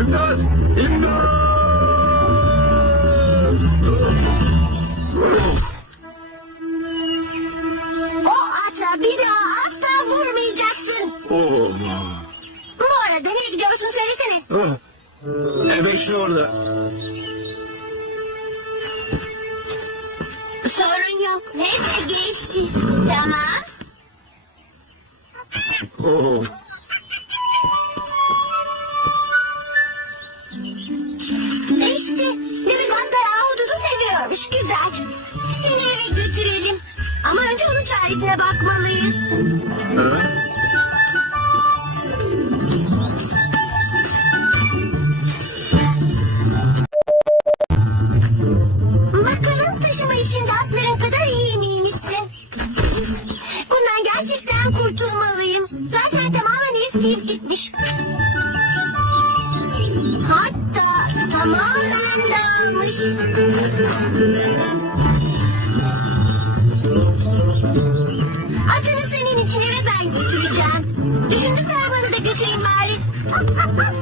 İmdat! İmdat! O ata bir daha asla vurmayacaksın. Oh. Bu arada nereye gidiyorsun söylesene. Ah. İşte orada. Sorun yok. Hepsi geçti. Tamam. İşte demek atlar ahududu seviyormuş. Güzel. Seni eve götürelim. Ama önce onun çaresine bakmalıyız. Gerçekten kurtulmalıyım. Zaten tamamen eskiyip gitmiş. Hatta tamamen dağılmış. Atını senin için eve ben götüreceğim. Şimdi fermanı da götüreyim bari.